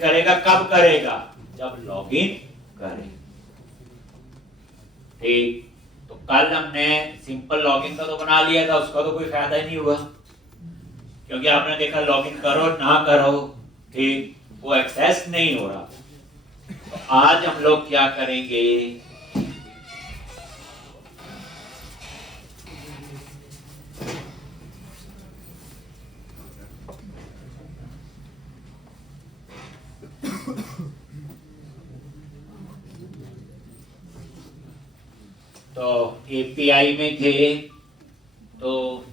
करेगा कब करेगा? जब लॉगिन करे। ठीक, तो कल हमने सिंपल लॉगिन का तो बना लिया था, उसका तो कोई फायदा ही नहीं हुआ, क्योंकि आपने देखा लॉगिन करो ना करो, ठीक, वो एक्सेस नहीं हो रहा। तो आज हम लोग क्या करेंगे, तो एपीआई में थे, तो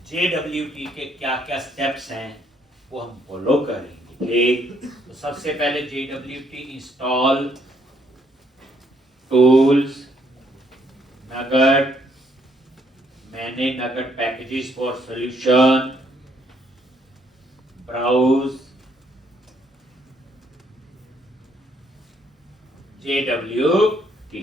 JWT के क्या क्या स्टेप्स हैं वो हम फॉलो करेंगे। ठीक, तो सबसे पहले JWT install tools NuGet, manage NuGet packages for solution, browse JWT।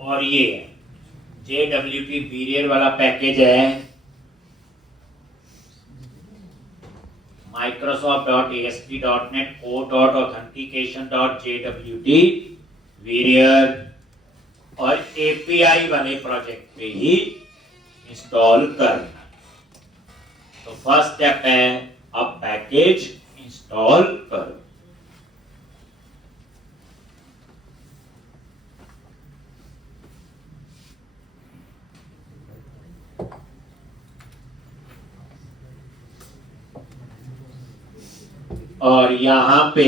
और ये JWT बीरियर वाला पैकेज है Microsoft.ASP.NET Core.Authentication.jwt बीरियर, और एपीआई वाले प्रोजेक्ट पे ही इंस्टॉल करना। तो फर्स्ट स्टेप है अब पैकेज इंस्टॉल करो। और यहां पे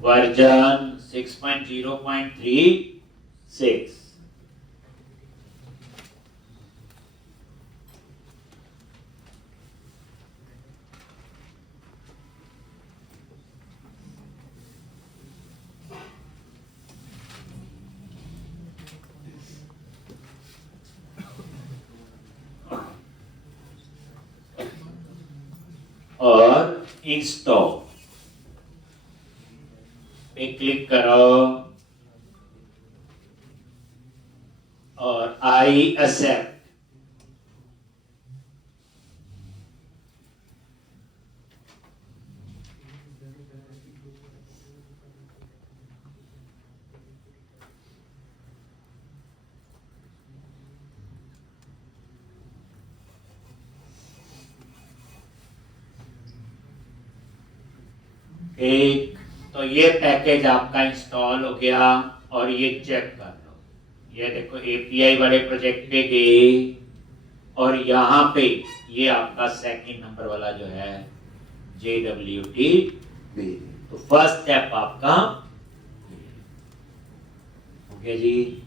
वर्जन 6.0.36, और इंस्टॉल पे क्लिक करो और आई एक्सेप्ट। एक तो ये पैकेज आपका इंस्टॉल हो गया, और ये चेक कर लो, ये देखो एपीआई वाले प्रोजेक्ट पे गए, और यहाँ पे ये आपका सेकंड नंबर वाला जो है JWT। तो फर्स्ट स्टेप आपका हो गया जी।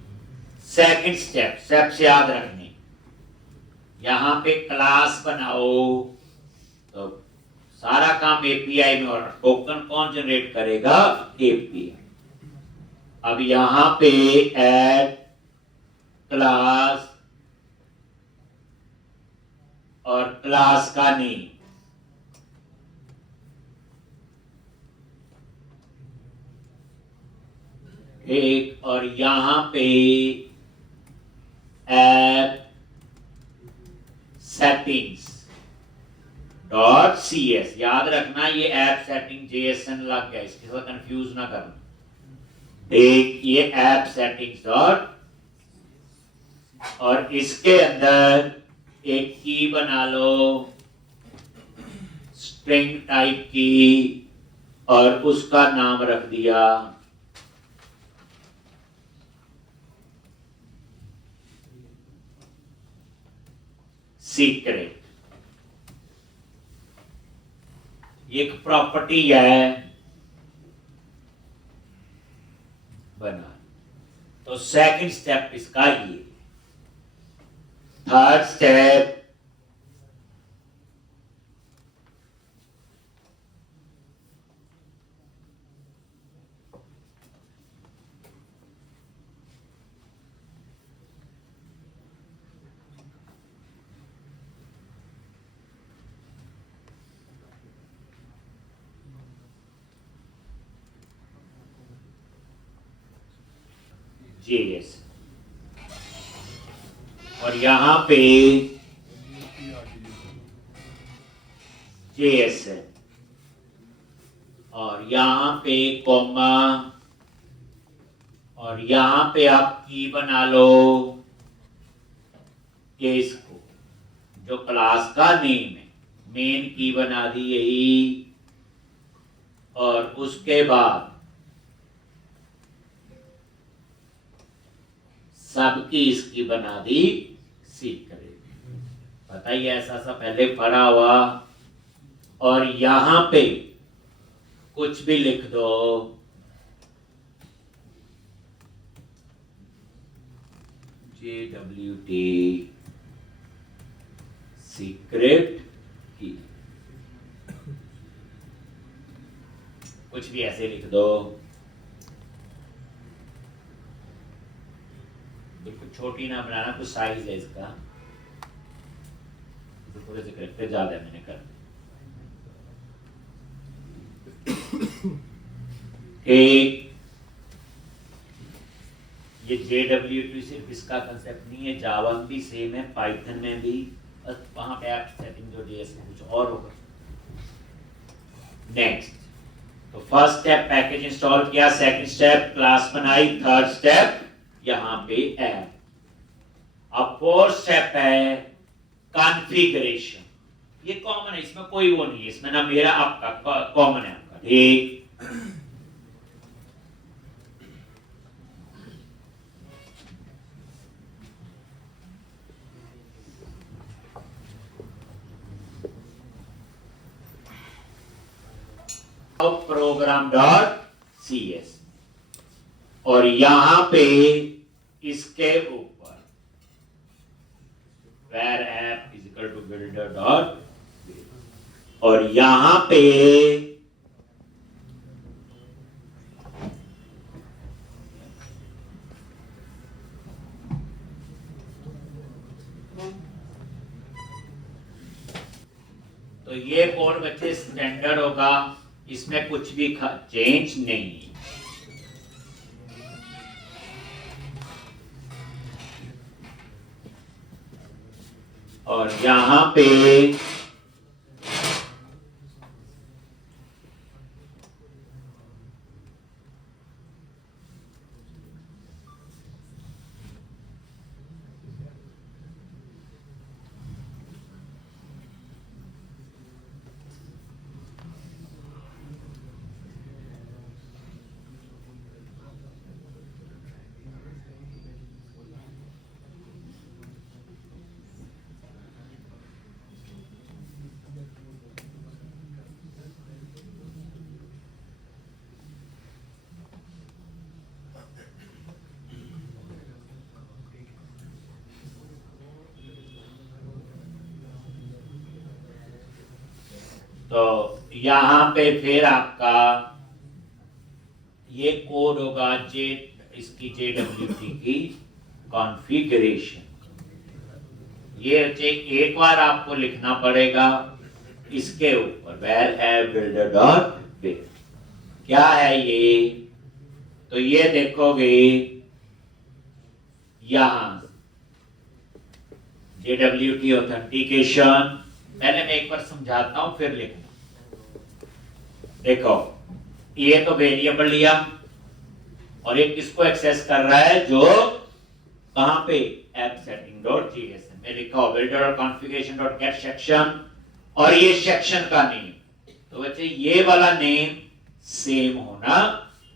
सेकंड स्टेप, स्टेप्स याद रखने, यहाँ पे क्लास बनाओ, तो सारा काम एपीआई में, और टोकन कौन जनरेट करेगा? एपीआई। अब यहां पे ऐड क्लास और क्लास का नेम, एक, और यहां पे ऐप सेटिंग्स .cs, याद रखना ये ऐप सेटिंग JSON लग गया, इसके साथ कंफ्यूज ना करना। एक ये ऐप सेटिंग्स डॉट, और इसके अंदर एक की बना लो स्ट्रिंग टाइप की, और उसका नाम रख दिया सीक्रेट। एक प्रॉपर्टी है बना। तो सेकंड स्टेप इसका ये। थर्ड स्टेप, JS और यहां पे JS है और यहां पे कॉमा और यहां पे आप की बना लो केस को जो क्लास का नेम है, मेन की बना दी यही और उसके बाद सबकी इसकी बना दी सीक्रेट। बताइए ऐसा सा पहले पढ़ा हुआ और यहां पे कुछ भी लिख दो JWT सीक्रेट की, कुछ भी ऐसे लिख दो, बिल्कुल छोटी ना बनाना, कुछ साइज है इसका, तो थोड़े से करैक्टर ज्यादा मैंने कर एक ये JWT सिर्फ इसका कंसेप्ट नहीं है, जावा में भी सेम है, पाइथन में भी, वहां पे आप सेटिंग जो JS में कुछ और होगा। नेक्स्ट, तो फर्स्ट स्टेप पैकेज इंस्टॉल किया, सेकंड स्टेप क्लास बनाई, थर्ड स्टेप यहां पे ऐड। अब फोर्थ स्टेप है कॉन्फ़िगरेशन। ये कॉमन है, इसमें कोई वो नहीं है, इसमें ना मेरा आपका कॉमन है आपका, ठीक। program.cs और यहां पे इसके ऊपर where app is equal to builder dot और यहां पे तो ये कोड बच्चे स्टैंडर्ड होगा, इसमें कुछ भी चेंज नहीं है। और यहां पे तो यहां पे फिर आपका ये कोड होगा इसकी JWT की कॉन्फ़िगरेशन। ये एक बार आपको लिखना पड़ेगा इसके ऊपर where app builder dot build। क्या है ये, तो ये देखोगे यहां JWT ऑथेंटिकेशन, पहले मैं एक बार समझाता हूं फिर लिखूंगा। देखो ये तो वेरिएबल लिया और ये किसको एक्सेस कर रहा है, जो कहां पे ऐप सेटिंग डॉट जीएस में लिखा हो बिल्डर और कॉन्फ़िगरेशन डॉट गेट सेक्शन और ये सेक्शन का नेम। तो बच्चे ये वाला नेम सेम होना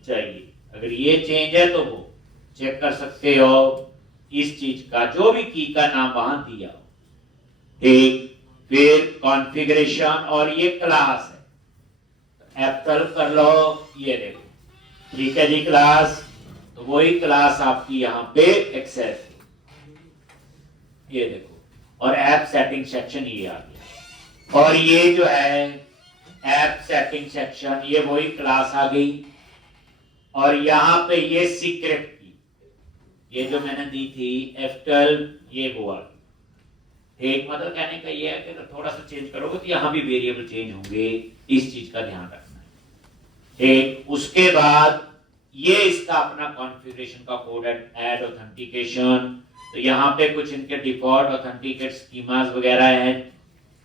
चाहिए, अगर ये चेंज है तो वो चेक कर सकते हो इस चीज का, जो भी की का नाम वहां दिया हो, ठीक। फिर कॉन्फ़िगरेशन और ये क्लास है, एप्पल कर लो, ये देखो, ठीक है जी क्लास, तो वही क्लास आपकी यहां पे एक्सेस है, ये देखो, और ऐप सेटिंग सेक्शन ये आ गया, और ये जो है ऐप सेटिंग सेक्शन ये वही क्लास आ गई, और यहां पे ये सीक्रेट की, ये जो मैंने दी थी F12 ये वो आ गई। एक मतलब कहने का ये है कि थोड़ा सा चेंज करोगे तो यहां भी वेरिएबल चेंज होंगे, इस चीज का ध्यान रखना है। एक उसके बाद ये इसका अपना कॉन्फ़िगरेशन का कोड है, ऐड ऑथेंटिकेशन। तो यहाँ पे कुछ इनके डिफॉल्ट ऑथेंटिकेट स्कीमास वगैरह हैं,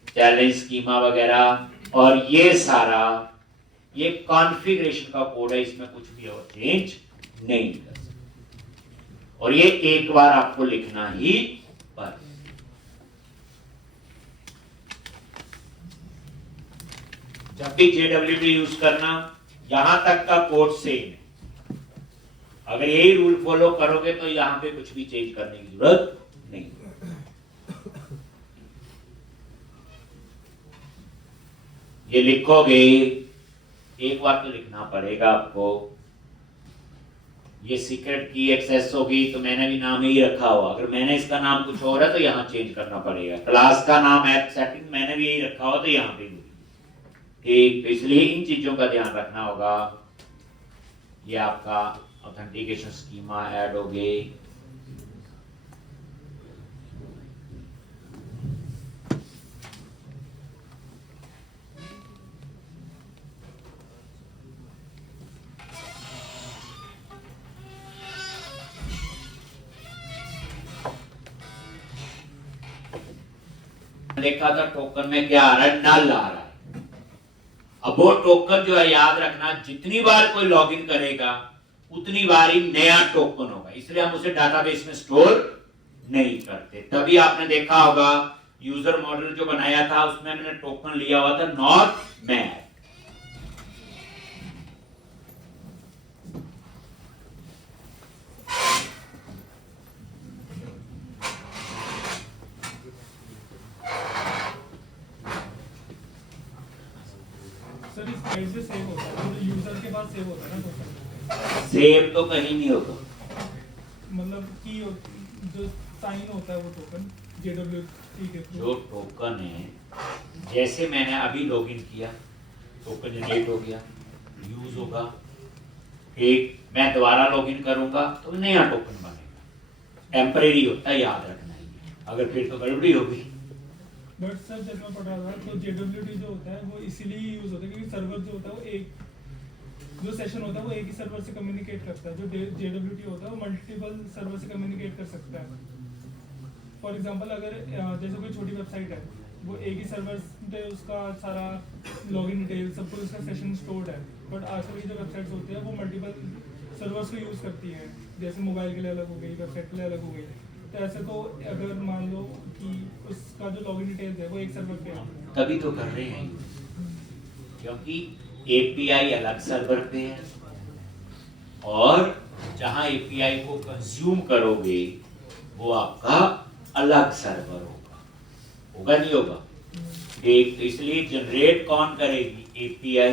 चैलेंज स्कीमा वगैरह, और ये सारा ये कॉन्फ़िगरेशन का कोड है, इसमें कुछ भी और चेंज नहीं कर सकते। और ये एक बार आपको लिखना ही पर। जब भी JWT यूज करना, यहां तक का कोड सेम है। अगर यही रूल फॉलो करोगे तो यहां पे कुछ भी चेंज करने की जरूरत नहीं। ये लिखोगे, एक बार तो लिखना पड़ेगा आपको। ये सीक्रेट की एक्सेस होगी तो मैंने भी नाम ही रखा हुआ, अगर मैंने इसका नाम कुछ और है तो यहाँ चेंज करना पड़ेगा। क्लास का नाम ऐप सेटिंग मैंने भी यही रखा हुआ तो यहाँ पे ठीक, तो इसलिए इन चीजों का ध्यान रखना होगा। ये आपका ऑथेंटिकेशन स्कीमा ऐड हो गई। देखा था टोकन में क्या आ रहा है, नल आ रहा है। अब वो टोकन जो है याद रखना, जितनी बार कोई लॉगिन करेगा उतनी बार ही नया टोकन होगा, इसलिए हम उसे डाटाबेस में स्टोर नहीं करते। तभी आपने देखा होगा यूजर मॉडल जो बनाया था उसमें मैंने टोकन लिया हुआ था नॉट मैप। सर इस कैसे सेव होता है, तो यूजर के पास सेव होता है ना टोकन? सेव तो कहीं नहीं होगा, मतलब की जो साइन होता है वो टोकन JWT के थ्रू। जो टोकन है, जैसे मैंने अभी लॉगिन किया, टोकन जनरेट हो गया, यूज होगा, ठीक, मैं दोबारा लॉगिन करूंगा तो नया टोकन बनेगा। टेम्परेरी होता है, याद रखना है, अगर फिर तो गड़बड़ी होगी। बट सर जब मैं पढ़ रहा था तो JWT जो होता है वो इसीलिए यूज होता है क्योंकि सर्वर जो होता है वो एक जो सेशन होता है वो एक ही सर्वर से कम्युनिकेट करता है। जो JWT होता है वो मल्टीपल सर्वर से कम्युनिकेट कर सकता है। फॉर एग्जांपल अगर जैसे कोई छोटी वेबसाइट है, वो एक ही सर्वर पे उसका सारा लॉगिन डिटेल सब कुछ उसका सेशन स्टोर्ड है। बट आजकल की जो वेबसाइट्स होती है वो मल्टीपल सर्वर्स को यूज़ करती हैं, जैसे मोबाइल के लिए अलग हो गई, वेबसाइट के लिए अलग हो गई। तो ऐसे तो अगर मान लो कि उसका जो लॉगिन डिटेल्स है वो एक सर्वर पे है, तभी तो कर रहे हैं, क्योंकि API अलग सर्वर पे है और जहां API को कंज्यूम करोगे वो आपका अलग सर्वर होगा नहीं होगा? एक तो इसलिए जनरेट कौन करेगी API,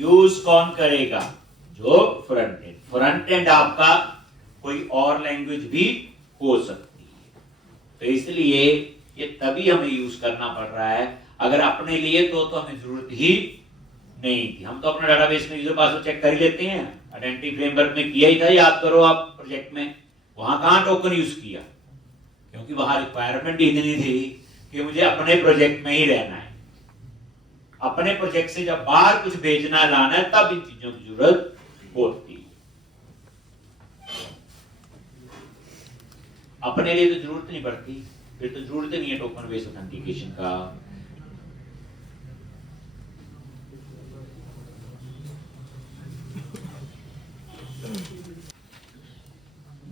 यूज कौन करेगा? जो फ्रंट एंड आपका कोई और लैंग्वेज भी हो सकती है। तो इसलिए ये तभी हमें यूज करना पड़ रहा है। अगर अपने लिए तो हमें जरूरत ही नहीं थी। हम तो अपना डाटाबेस में यूजर पासवर्ड चेक कर ही लेते हैं, आइडेंटिटी फ्रेमवर्क में किया ही था, याद करो आप प्रोजेक्ट में, वहां कहां टोकन यूज किया, क्योंकि वहां रिक्वायरमेंट ही इतनी थी कि मुझे अपने प्रोजेक्ट में ही रहना है। अपने प्रोजेक्ट से जब बाहर कुछ भेजना लाना है तब इन चीजों की जरूरत होती है। अपने लिए तो जरूरत नहीं पड़ती, फिर तो जरूरत नहीं है टोकन बेस्ड ऑथेंटिकेशन का।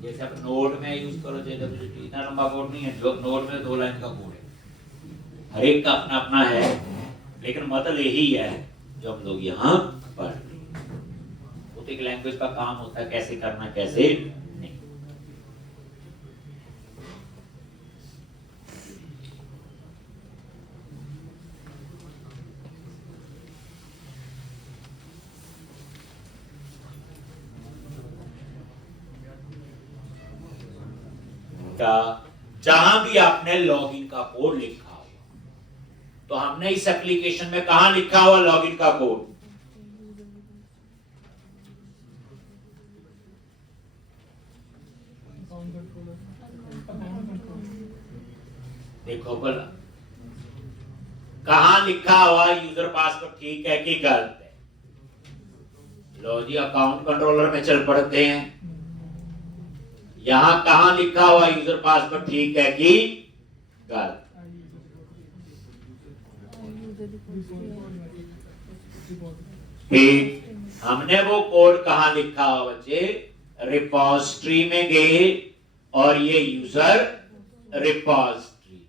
जैसे आप नोड में यूज करो JWT, इतना लंबा कोड नहीं है, जो नोड में 2 लाइन का कोड है, हर एक का अपना अपना है, लेकिन मतलब यही है जो हम लोग यहाँ पढ़ रहे हैं। वो तो एक लैंग्वेज का काम होता है, कैसे करना कैसे नहीं। जहां भी आपने लॉगिन का कोड लिखा हुआ, तो हमने इस एप्लीकेशन में कहां लिखा हुआ लॉगिन का कोड? देखो बोला कहां लिखा हुआ यूजर पासवर्ड ठीक है कि गलत है? लो जी अकाउंट कंट्रोलर में चल पड़ते हैं। यहां कहां लिखा हुआ यूजर पासवर्ड ठीक है कि गलत? ठीक, हमने वो कोड कहां लिखा हुआ बच्चे? रिपोजिटरी में गए और ये यूजर रिपोजिटरी,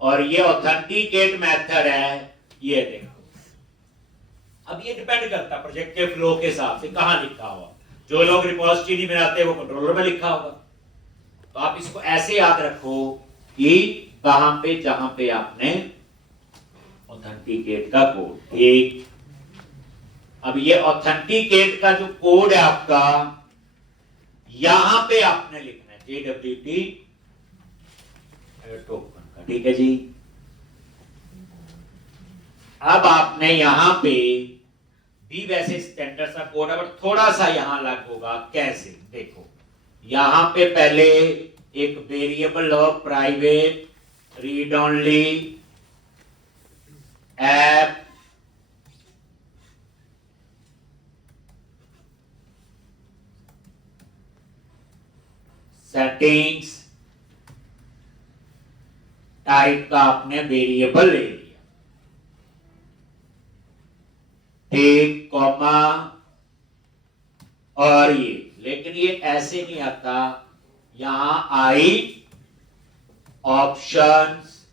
और ये ऑथेंटिकेट मेथड है, ये देखो। अब ये डिपेंड करता है प्रोजेक्ट के फ्लो के हिसाब से कहां लिखा हुआ। जो लोग रिपोजिटरी नहीं बनाते वो कंट्रोलर में लिखा होगा। तो आप इसको ऐसे याद रखो कि कहां पे, जहां पे आपने ऑथेंटिकेट का कोड। ठीक, अब ये ऑथेंटिकेट का जो कोड है आपका, यहां पे आपने लिखना है JWT टोकन का। ठीक है जी। अब आपने यहां पे भी वैसे स्टैंडर्ड सा कोड है, पर थोड़ा सा यहां अलग होगा। कैसे? देखो, यहां पे पहले एक variable of private read only app settings type का आपने वेरिएबल ले लिया। ठीक, कॉमा, और ये, लेकिन ये ऐसे नहीं आता। यहां आई ऑप्शंस,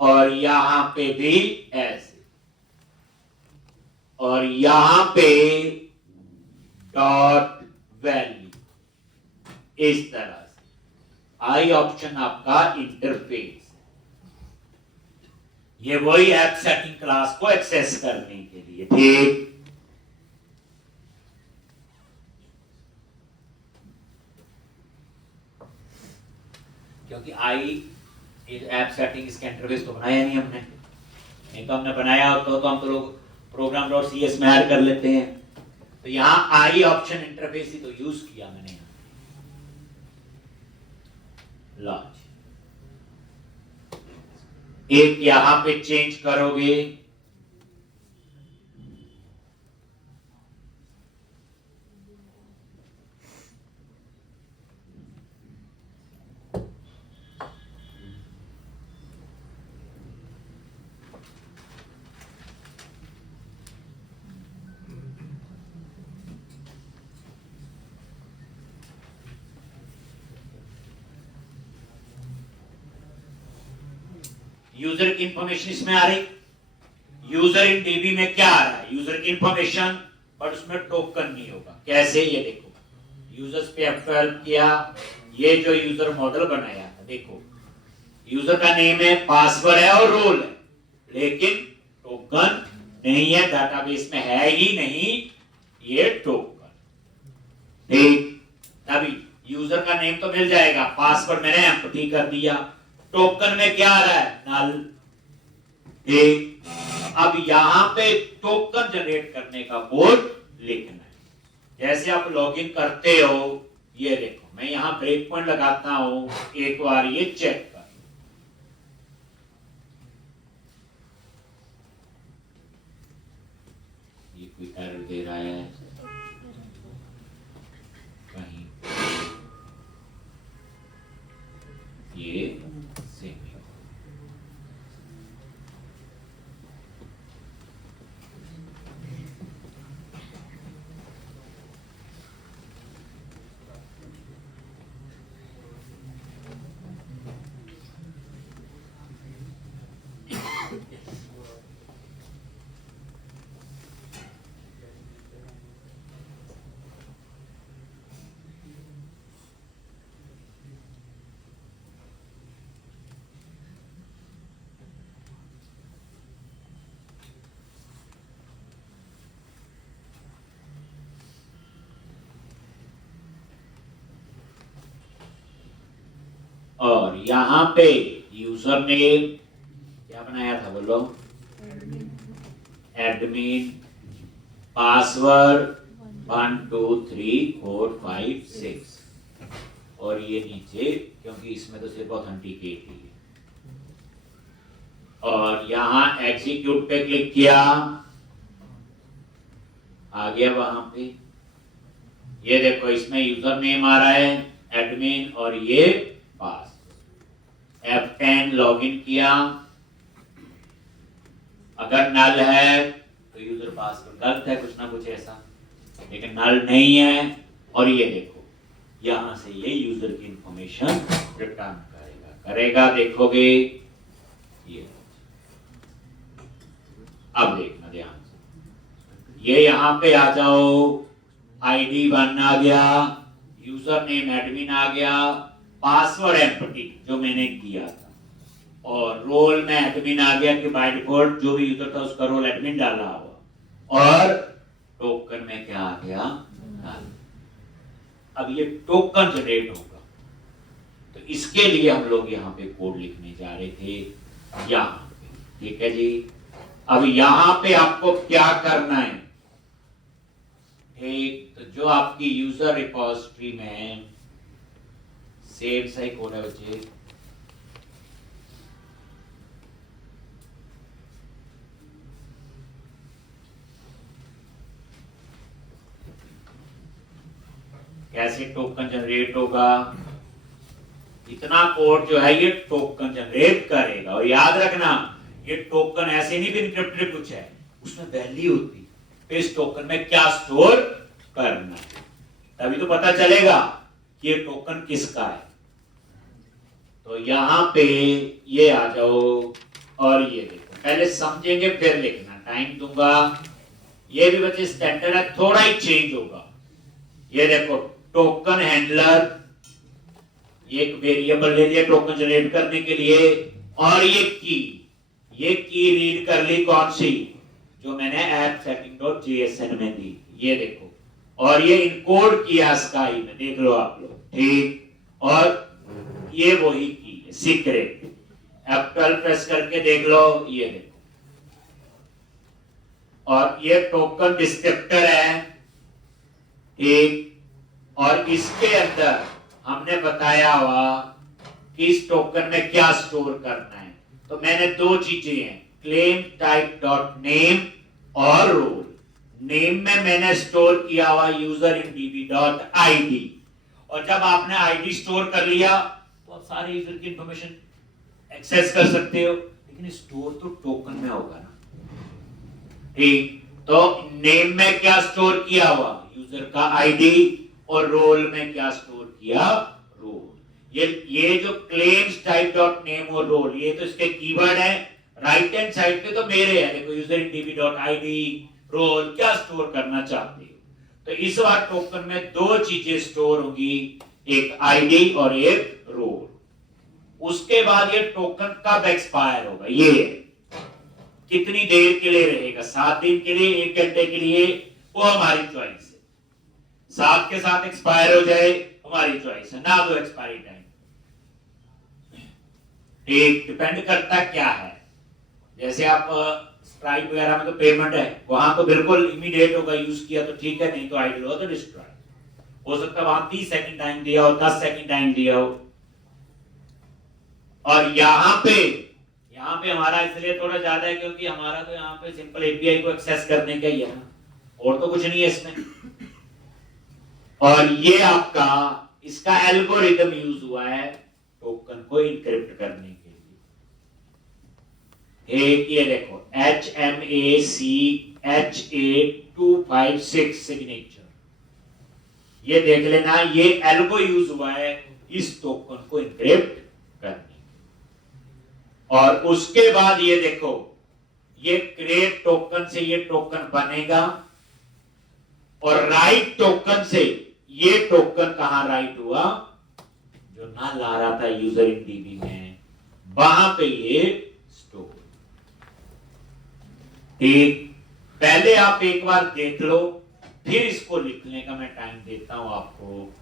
और यहां पे भी ऐसे, और यहां पे डॉट वैल्यू, इस तरह से। आई ऑप्शन आपका इंटरफेस, ये वही ऐप सेटिंग क्लास को एक्सेस करने के लिए। ठीक, क्योंकि आई ऐप सेटिंग, इसका इंटरफेस तो बनाया नहीं हमने। नहीं तो हमने बनाया होता तो हम तो लोग program.cs में ऐड कर लेते हैं। तो यहां आई ऑप्शन इंटरफेस ही तो यूज किया मैंने। लॉन्च, एक यहां पे चेंज करोगे, यूजर की इंफॉर्मेशन इसमें आ रही। यूजर इन डीबी में क्या आ रहा है? यूजर की इंफॉर्मेशन, पर उसमें टोकन नहीं होगा। कैसे? ये देखो, यूजर्स पे F12 किया, ये जो यूजर मॉडल बनाया था, देखो यूजर का नेम है, पासवर्ड है और रोल है, लेकिन टोकन नहीं है, डाटाबेस में है ही नहीं ये टोकन। ठीक, तभी यूजर का नेम तो मिल जाएगा, पासवर्ड मैंने एम्प्टी कर दिया, टोकन में क्या आ रहा है? नल। ठीक, अब यहां पे टोकन जनरेट करने का कोड लिखना है। जैसे आप लॉगिन करते हो, ये देखो मैं यहां ब्रेक पॉइंट लगाता हूं, एक बार ये चेक कर, ये कोई एरर दे रहा है कहीं, ये सेम है। और यहां पे यूजर नेम क्या बनाया था बोलो? एडमिन, पासवर्ड 1 2 3 4 5 6, और ये नीचे, क्योंकि इसमें तो सिर्फ ऑथेंटिकेट ही है। और यहां एग्जीक्यूट पे क्लिक किया आ गया वहां पे। ये देखो इसमें यूजर नेम आ रहा है एडमिन और ये पास। F10 लॉगिन किया, अगर नल है तो यूजर पासवर्ड गलत है, कुछ ना कुछ ऐसा, लेकिन नल नहीं है। और ये देखो यहां से ये यूजर की इंफॉर्मेशन रिटर्न करेगा। देखोगे ये, अब देखना ध्यान से, ये यहां पे आ जाओ, ID 1 आ गया, यूजर नेम एडमिन आ गया, पासवर्ड एम्प्टी जो मैंने किया था, और रोल में एडमिन आ गया कि बाय डिफॉल्ट जो भी यूजर था उसका रोल एडमिन डाला हुआ, और टोकन में क्या आ गया, नल। अब ये टोकन जनरेट होगा, तो इसके लिए हम लोग यहाँ पे कोड लिखने जा रहे थे यहाँ पे, ठीक है जी। अब यहाँ पे आपको क्या करना है, एक तो जो आपकी यूजर रिपोजिटरी में सेम सही कोड है बच्चे, कैसे टोकन जनरेट होगा, इतना कोड जो है ये टोकन जनरेट करेगा। और याद रखना ये टोकन ऐसे नहीं भी इनक्रिप्टेड कुछ है, उसमें वैल्यू होती है, तो इस टोकन में क्या स्टोर करना है, तभी तो पता चलेगा कि ये टोकन किसका है। तो यहाँ पे ये आ जाओ, और ये देखो पहले समझेंगे फिर लिखना, टाइम दूंगा। ये भी बच्चे स्टैंडर्ड है, थोड़ा ही चेंज होगा। ये देखो टोकन हैंडलर, एक वेरिएबल ले लिया टोकन जनरेट करने के लिए, और ये की रीड कर ली, कौन सी, जो मैंने ऐप सेटिंग.jsn में दी, ये देखो, और ये इनकोड किया स्काई में, देख लो आप लोग, ठीक। और ये वही की है सीक्रेट, F12 प्रेस करके देख लो, ये देखो, और ये टोकन डिस्क्रिप्टर है, ठीक। और इसके अंदर हमने बताया हुआ कि इस टोकन में क्या स्टोर करना है। तो मैंने दो चीजें हैं, क्लेम टाइप डॉट नेम और रोल। नेम में मैंने स्टोर किया हुआ user in db dot id, और जब आपने आईडी स्टोर कर लिया तो आप सारे यूजर की इंफॉर्मेशन एक्सेस कर सकते हो, लेकिन स्टोर तो टोकन में होगा ना, ठीक। तो नेम में क्या स्टोर किया हुआ, यूजर का आईडी, और रोल में क्या स्टोर किया, रोल। ये जो क्लेम्स टाइप डॉट नेम और रोल, ये तो इसके कीवर्ड है। राइट हैंड साइड पे तो मेरे है, देखो user in db dot id, role, क्या स्टोर करना चाहते हो। तो इस बार टोकन में दो चीजें स्टोर होगी, एक आईडी और एक रोल। उसके बाद ये टोकन कब एक्सपायर होगा, ये कितनी देर के लिए रहेगा, 7 दिन के लिए, 1 घंटे के लिए, वो हमारी चॉइस है। 7 के साथ एक्सपायर हो जाए हमारी चॉइस है, ना दो एक्सपायरी टाइम, ठीक। डिपेंड करता क्या है, जैसे आप स्ट्राइक वगैरह में तो पेमेंट है, वहां तो बिल्कुल इमीडिएट होगा, यूज किया तो ठीक है, नहीं तो आइडल हो तो डिस्ट्रॉय हो सकता है। वहां 30 सेकंड टाइम दिया हो, 10 सेकंड टाइम दिया हो। और यहाँ पे हमारा इसलिए थोड़ा ज्यादा है क्योंकि हमारा तो यहाँ पे सिंपल एपीआई को एक्सेस करने का ही है ना, और तो कुछ नहीं है इसमें। और ये आपका इसका एल्गोरिथम यूज हुआ है टोकन को इनक्रिप्ट करने के लिए। एक ये देखो HMACHA256 सिग्नेचर, ये देख लेना, ये एल्गो यूज हुआ है इस टोकन को इनक्रिप्ट करने। और उसके बाद ये देखो, ये क्रिएट टोकन से ये टोकन बनेगा, और राइट टोकन से ये टोकन कहां राइट हुआ, जो ना ला रहा था यूजर इन डीबी में, वहां पे ये स्टोर, ठीक। पहले आप एक बार देख लो, फिर इसको लिखने का मैं टाइम देता हूं आपको।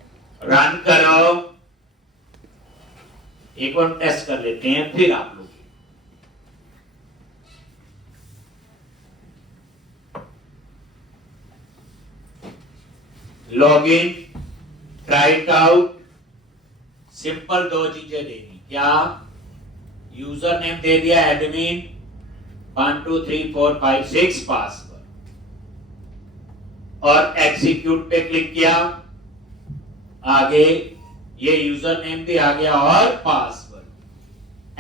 रन करो, एक बार टेस्ट कर लेते हैं, फिर आप लोग login, try it out. Simple दो चीजें देनी, क्या, यूजर नेम दे दिया एडमिन 1 2 3 4 5 6 पासवर्ड, और एग्जीक्यूट पे क्लिक किया, आगे ये यूजर नेम भी आ गया और पासवर्ड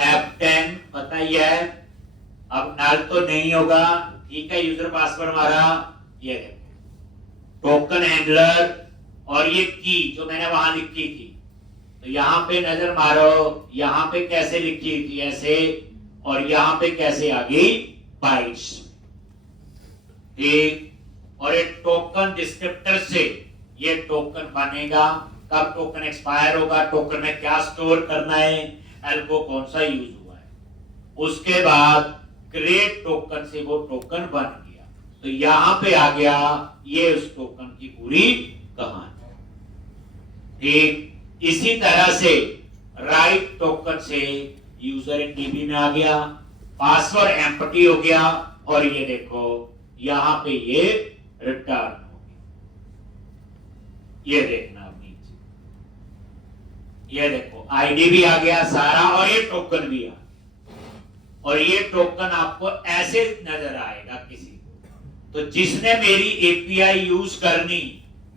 F10 पता ही है। अब नल तो नहीं होगा, ठीक है, यूजर पासवर्ड हमारा ये देखो टोकन हैंडलर और ये की जो मैंने वहां लिखी थी, तो यहां पे नजर मारो, यहां पे कैसे लिखी थी ऐसे, और यहां पे कैसे आ गई बाइट्स, ठीक। और एक टोकन डिस्क्रिप्टर से ये टोकन बनेगा, कब टोकन एक्सपायर होगा, टोकन में क्या स्टोर करना है, एल्गो कौन सा यूज हुआ है, उसके बाद क्रिएट टोकन से वो टोकन बन गया। तो यहां पे आ गया ये उस टोकन की पूरी कहानी, ठीक। इसी तरह से राइट टोकन से यूजर इन डीबी में आ गया, पासवर्ड एम्प्टी हो गया, और ये देखो यहां पे ये रिटर्न हो गया। ये देखना आप नीचे, ये देखो आईडी भी आ गया सारा, और ये टोकन भी आ, और ये टोकन आपको ऐसे नजर आएगा किसी को, तो जिसने मेरी एपीआई यूज करनी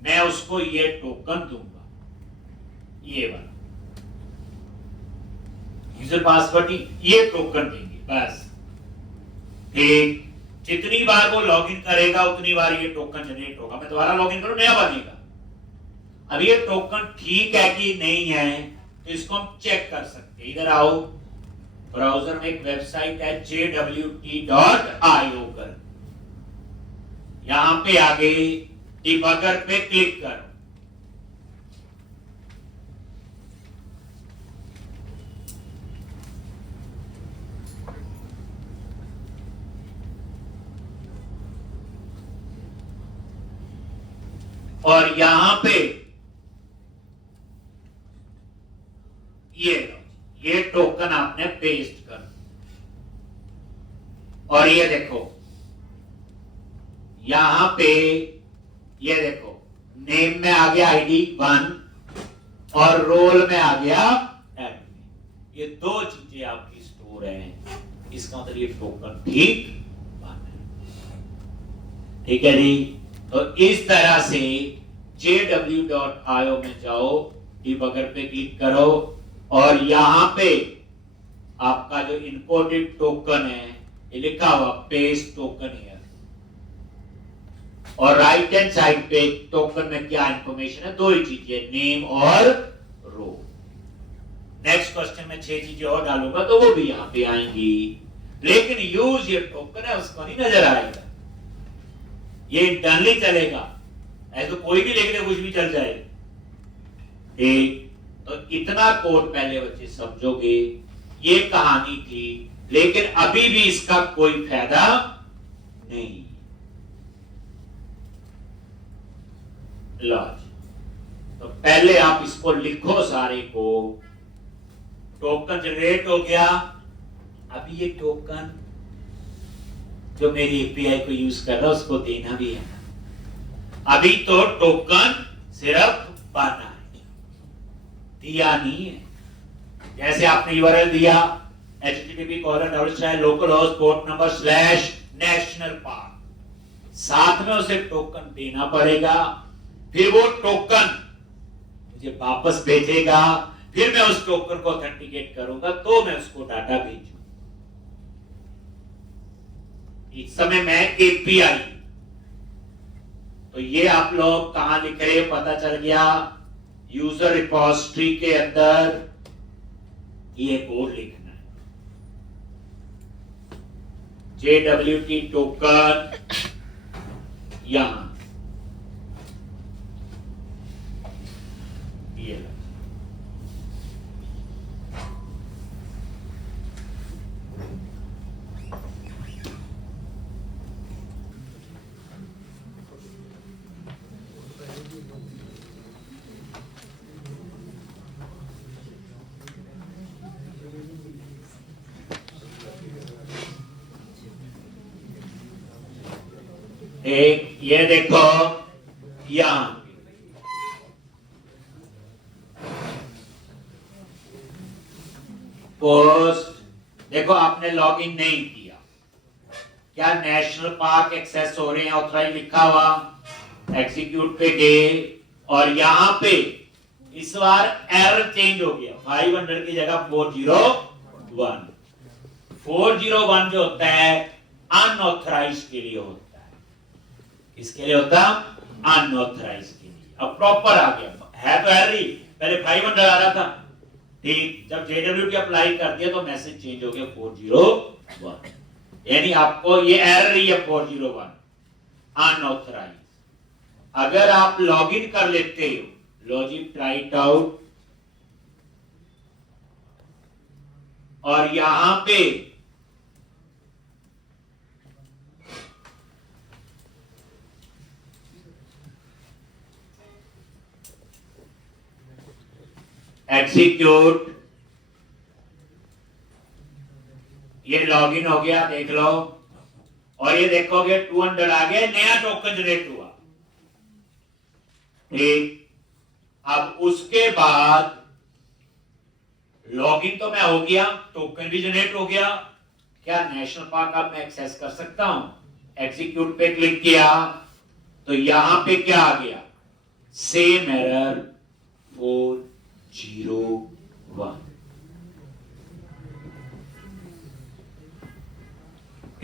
मैं उसको ये टोकन दूंगा, ये वाला यूजर पासवर्ड ये टोकन देंगे बस, ठीक। जितनी बार वो लॉगिन करेगा उतनी बार ये टोकन जनरेट होगा। मैं दोबारा लॉगिन करूं, नया बनेगा। अब ये टोकन ठीक है कि नहीं है, तो इसको हम चेक कर सकते हैं। इधर आओ, ब्राउजर में एक वेबसाइट है jwt.io कर, यहां पे आगे डिबगर पे क्लिक करो, और यहां पे ये टोकन आपने पेस्ट कर, और ये देखो यहां पे ये देखो नेम में आ गया आईडी 1 और रोल में आ गया एडमिन। ये दो चीजें आपकी स्टोर हैं, इसका मतलब ये टोकन ठीक बन है, ठीक है जी। तो इस तरह से jw.io में जाओ, डिबगर पे क्लिक करो, और यहां पे आपका जो इंपोर्टेड टोकन है ये लिखा हुआ पेस्ट टोकन हियर, और राइट हैंड साइड पे टोकन में क्या इंफॉर्मेशन है, दो ही चीजें, नेम और रो। नेक्स्ट क्वेश्चन में 6 चीजें और डालूंगा तो वो भी यहां पे आएंगी, लेकिन यूज ये टोकन है उसको नहीं नजर आएगा, ये इंटरनली चलेगा, ऐसे तो कोई भी लिख दे कुछ भी चल जाएगा, ठीक। तो इतना कोड पहले बच्चे समझोगे, ये कहानी थी, लेकिन अभी भी इसका कोई फायदा नहीं। लो, तो पहले आप इसको लिखो सारे को, टोकन जनरेट हो गया। अभी ये टोकन जो मेरी एपीआई को यूज कर रहा है उसको देना भी है ना। अभी तो टोकन सिर्फ बना है, दिया नहीं है। जैसे आपने यूआरएल दिया http://localhost/port/national साथ में उसे टोकन देना पड़ेगा, फिर वो टोकन मुझे वापस भेजेगा, फिर मैं उस टोकन को ऑथेंटिकेट करूंगा तो मैं उसको डाटा भेजूंगा। इस समय मैं एपीआई, तो ये आप लोग कहां लिख रहे हैं पता चल गया। यूजर रिपोजिटरी के अंदर ये कोड लिखना है, JWT टोकन यहां ये एक, ये देखो यहां पोस्ट, देखो आपने लॉगिन नहीं किया, क्या नेशनल पार्क एक्सेस हो रहे हैं ऑथराइज लिखा हुआ, एग्जीक्यूट पे गए और यहां पे इस बार एरर चेंज हो गया, 500 की जगह 401। 401 जो होता है अनऑथराइज्ड के लिए होता है। किसके लिए होता है? अनऑथराइज्ड के लिए। अब प्रॉपर आ गया, है तो एरर ही, पहले 500 आ रहा था, ठीक, जब JWT अप्लाई कर दिया तो मैसेज चेंज हो गया 401, यानी आपको ये एरर ही है 401 अनऑथराइज्ड। अगर आप लॉगिन कर लेते हो, लॉजिक ट्राइट आउट, और यहां पे एग्जीक्यूट, ये लॉगिन हो गया, देख लो, और ये देखोगे 200 आ गया, नया टोकन जनरेट हुआ, ठीक। अब उसके बाद लॉगिन तो मैं हो गया, टोकन भी जनरेट हो गया, क्या नेशनल पार्क अब मैं एक्सेस कर सकता हूं? एग्जीक्यूट पे क्लिक किया तो यहां पे क्या आ गया? सेम एरर 401,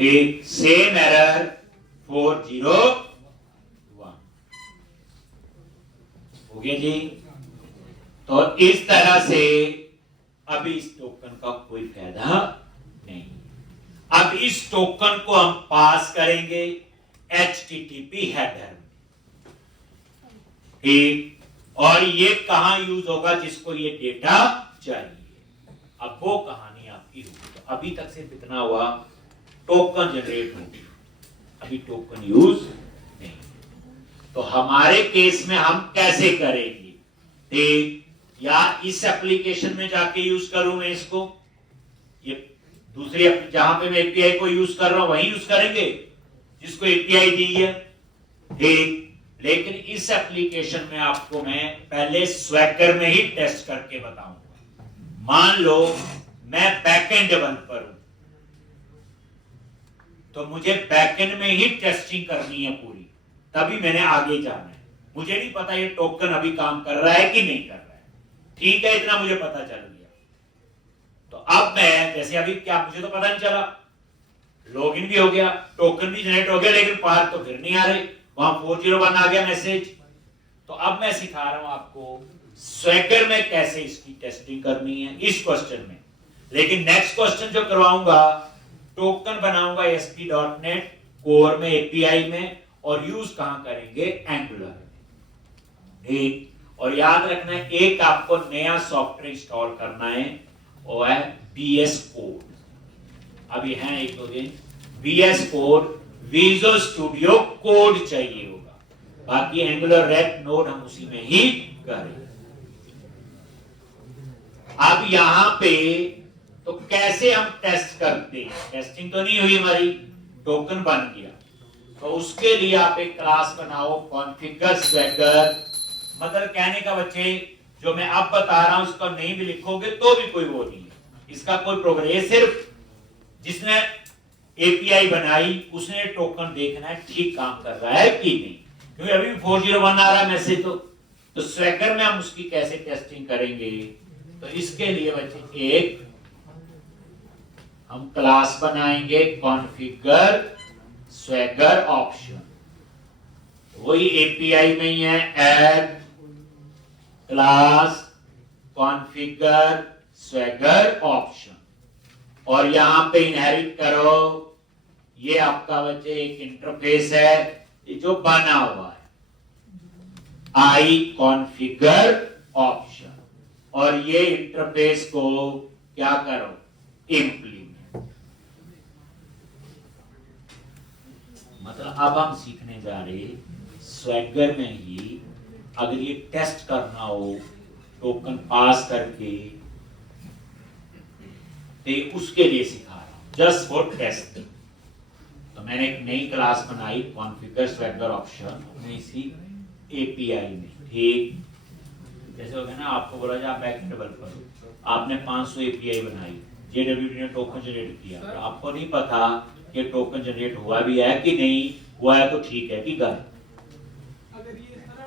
एक सेम एरर 401 हो गया जी। तो इस तरह से अभी इस टोकन का कोई फायदा नहीं। अब इस टोकन को हम पास करेंगे HTTP हेडर में, ठीक, और ये कहां यूज होगा? जिसको ये डेटा चाहिए, अब वो कहानी आपकी होगी। तो अभी तक सिर्फ इतना हुआ, टोकन जनरेट होगी, अभी टोकन यूज नहीं। तो हमारे केस में हम कैसे करेंगे? ठीक, या इस एप्लीकेशन में जाके यूज करूं मैं इसको, ये दूसरी जहां पे मैं एपीआई को यूज कर रहा हूं वहीं यूज करेंगे जिसको एपीआई दी है, ठीक। लेकिन इस एप्लीकेशन में आपको मैं पहले स्वैगर में ही टेस्ट करके बताऊंगा। मान लो मैं बैकएंड डेवलपर हूं, तो मुझे बैकएंड में ही टेस्टिंग करनी है पूरी, तभी मैंने आगे जाना है। मुझे नहीं पता ये टोकन अभी काम कर रहा है कि नहीं कर रहा है, ठीक है, इतना मुझे पता चल गया। तो अब मैं जैसे अभी क्या, मुझे तो पता नहीं चला, लॉगिन भी हो गया, टोकन भी जनरेट हो गया, लेकिन पार तो फिर नहीं आ रहे, वहां 401 आ गया मैसेज। तो अब मैं सिखा रहा हूं आपको स्वैगर में कैसे इसकी टेस्टिंग करनी है इस क्वेश्चन में। लेकिन नेक्स्ट क्वेश्चन जो करवाऊंगा, टोकन बनाऊंगा ASP.NET कोर में, एपीआई में, और यूज कहां करेंगे? एंगुलर, ठीक। और याद रखना है, एक आपको नया सॉफ्टवेयर इंस्टॉल करना है, वो है VS कोड। अभी है एक दो दिन, VS code, visual studio code चाहिए होगा, बाकी एंगुलर रेक्ट नोड हम उसी में ही करेंगे। अब यहां पे तो कैसे हम टेस्ट करते हैं? टेस्टिंग तो नहीं हुई हमारी, टोकन बन गया, तो उसके लिए आप एक क्लास बनाओ कॉन्फ़िगर स्वैगर। मतलब कहने का बच्चे, जो मैं अब बता रहा हूं उसका नहीं भी लिखोगे तो भी कोई वो नहीं है, इसका कोई प्रोग्रेस, सिर्फ जिसने एपीआई बनाई उसने टोकन देखना है ठीक काम कर रहा है कि नहीं, क्योंकि अभी 401 आ रहा है मैसेज। तो स्वैगर में हम उसकी कैसे टेस्टिंग करेंगे? तो इसके लिए बच्चे एक हम क्लास बनाएंगे कॉन्फ़िगर स्वैगर ऑप्शन, वही एपीआई में ही है, add class configure swagger option, और यहां पे इनहेरिट करो, ये आपका बच्चे एक इंटरफेस है जो बना हुआ है, आई कॉन्फ़िगर ऑप्शन, और ये इंटरफेस को क्या करो? इंप्लीमेंट। मतलब अब हम सीखने जा रहे स्वैगर में ही, अगर ये टेस्ट करना हो टोकन पास करके, तो उसके लिए सिखा रहा हूं, जस्ट फॉर टेस्ट। तो मैंने एक नई क्लास बनाई कॉन्फ़िगर स्वैगर ऑप्शन में, इसी एपीआई में, ठीक। जैसे हो गया ना, आपको बोला जाए आप बैकएंड डेवलपर हो, आपने 500 एपीआई बनाई, JWT ने टोकन जनरेट किया, तो आपको नहीं पता कि टोकन जनरेट हुआ भी है कि नहीं हुआ है, तो ठीक है कि गलत।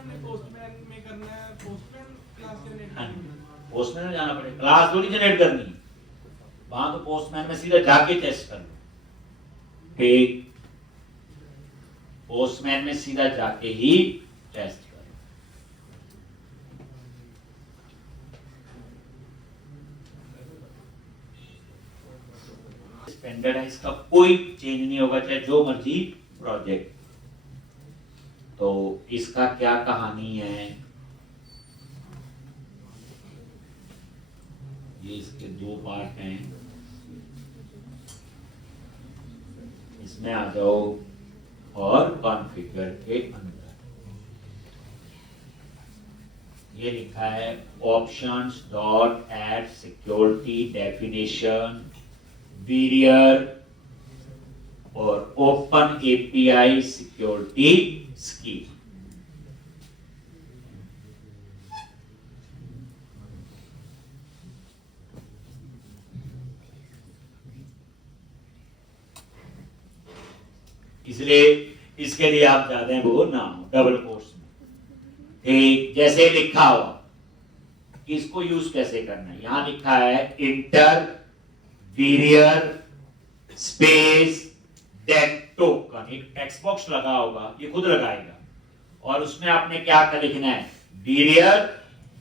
हमने पोस्टमैन में करना है, पोस्टमैन क्लास जनरेट हाँ, करनी है। पोस्टमैन में जाना पड़ेगा, क्लास थोड़ी जनरेट करनी है, वहां तो पोस्टमैन में सीधा जाके टेस्ट कर लो। ठीक, पोस्टमैन में सीधा जाके ही टेस्ट करो। स्टैंडर्ड है, इसका कोई चेंज नहीं होगा, चाहे जो मर्जी प्रोजेक्ट। तो इसका क्या कहानी है, ये इसके दो पार्ट हैं, इसमें आ जाओ और कॉन्फ़िगर के अंदर ये लिखा है options dot add security definition bearer और ओपन एपीआई सिक्योरिटी स्कीम। इसलिए इसके लिए आप जाते हैं वो नाम डबल कोर्स में। एक जैसे लिखा हुआ कि इसको यूज कैसे करना है, यहां लिखा है inter barrier space that token, एक टेक्स्ट बॉक्स लगा होगा, ये खुद लगाएगा, और उसमें आपने क्या कर लिखना है, बैरियर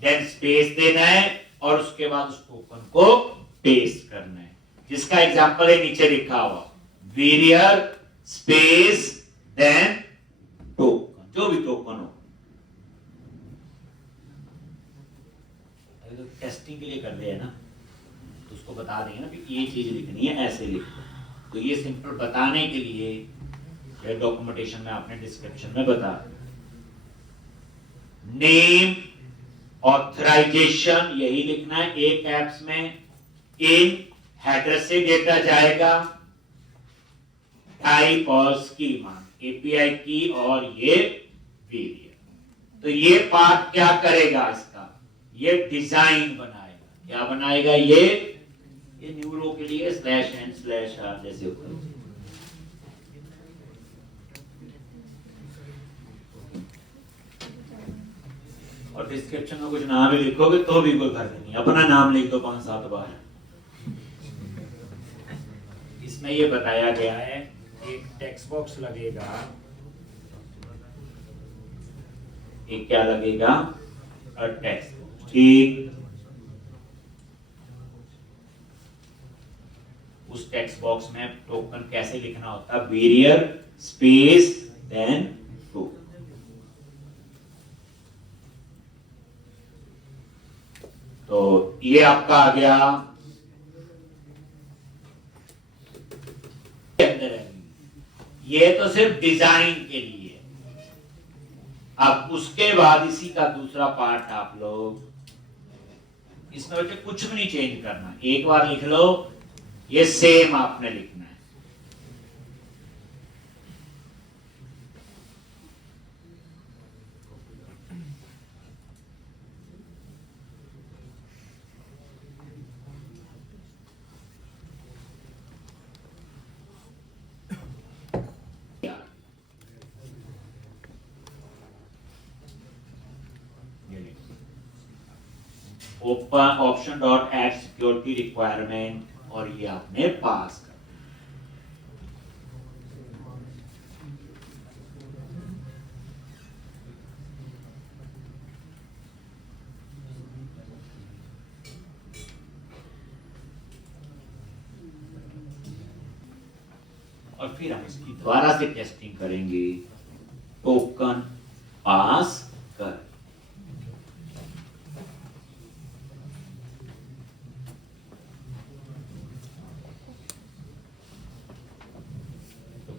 देन स्पेस देना है और उसके बाद उस टोकन को पेस्ट करना है, जिसका एग्जांपल है नीचे लिखा हुआ बैरियर स्पेस देन टोकन, जो भी टोकन हो। तो टेस्टिंग के लिए कर रहे हैं ना, तो उसको बता देंगे ना कि ये चीज लिखनी है, ऐसे लिखो। तो ये सिंपल बताने के लिए ये डॉक्यूमेंटेशन में आपने डिस्क्रिप्शन में बता नेम ऑथराइजेशन यही लिखना है एक एप्स में, इन हेडर से डेटा जाएगा, टाइप और स्कीमा एपीआई की, और ये वेरिएबल। तो ये पार्ट क्या करेगा इसका, ये डिजाइन बनाएगा, क्या बनाएगा, ये न्यू रो के लिए स्लैश एंड स्लैश आर जैसे होता है। और डिस्क्रिप्शन में कुछ नाम ही लिखोगे तो भी कोई फर्क नहीं, अपना नाम लिख दो 5-7 बार। इसमें ये बताया गया है एक टेक्स्ट बॉक्स लगेगा, एक क्या लगेगा, टेक्स्ट बॉक्स। ठीक, उस टेक्स्ट बॉक्स में टोकन कैसे लिखना होता है, बैरियर स्पेस देन टोकन। तो ये आपका आ गया अंदर है, ये तो सिर्फ डिजाइन के लिए। अब उसके बाद इसी का दूसरा पार्ट आप लोग, इसमें बच्चे कुछ भी नहीं चेंज करना, एक बार लिख लो, ये सेम आपने लिखना है। Open option dot add security requirement, और ये आपने पास कर। और फिर हम इसकी दोबारा से टेस्टिंग करेंगे, टोकन पास कर।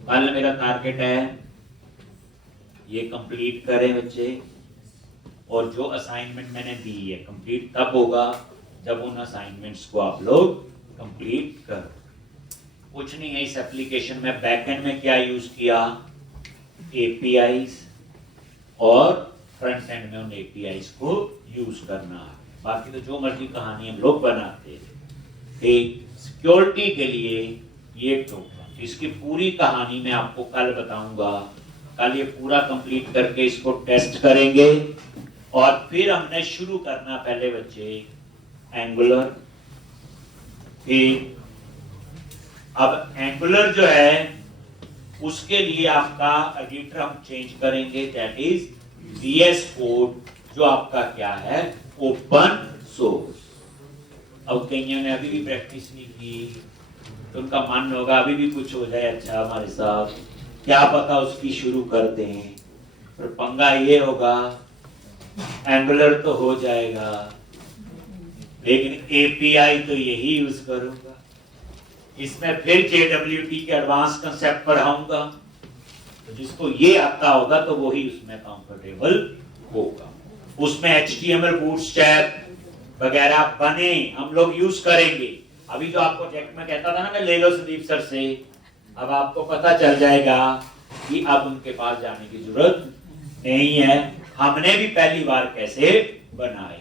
कल मेरा टारगेट है ये कंप्लीट करें बच्चे, और जो असाइनमेंट मैंने दी है कंप्लीट तब होगा जब उन असाइनमेंट्स को आप लोग कंप्लीट कर। कुछ नहीं है इस एप्लीकेशन में, बैकएंड में क्या यूज किया, एपीआईज, और फ्रंट एंड में उन एपीआईज को यूज करना है। बाकी तो जो मर्जी कहानी हम लोग बनाते हैं। एक सिक्योरिटी के लिए ये टोकन, इसकी पूरी कहानी मैं आपको कल बताऊंगा कल ये पूरा कंप्लीट करके इसको टेस्ट करेंगे और फिर हमने शुरू करना पहले बच्चे एंगुलर। फिर अब एंगुलर जो है उसके लिए आपका एडिटर हम चेंज करेंगे, दैट इज VS कोड, जो आपका क्या है ओपन सोर्स। अब कईयों ने अभी भी प्रैक्टिस नहीं की तो उनका मन होगा अभी भी कुछ हो जाए अच्छा हमारे साथ, क्या पता उसकी शुरू कर दें। पर पंगा ये होगा एंगुलर तो हो जाएगा लेकिन API तो यही यूज करूंगा, इसमें फिर JWT के एडवांस कंसेप्ट पढ़ाऊंगा, तो जिसको ये आता होगा तो वही उसमें कंफर्टेबल होगा। उसमें HTML बूटस्ट्रैप वगैरह बने हम लोग यूज करेंगे। अभी जो आपको चेक में कहता था ना मैं ले लो संदीप सर से, अब आपको पता चल जाएगा कि अब उनके पास जाने की जरूरत नहीं है, हमने भी पहली बार कैसे बनाए।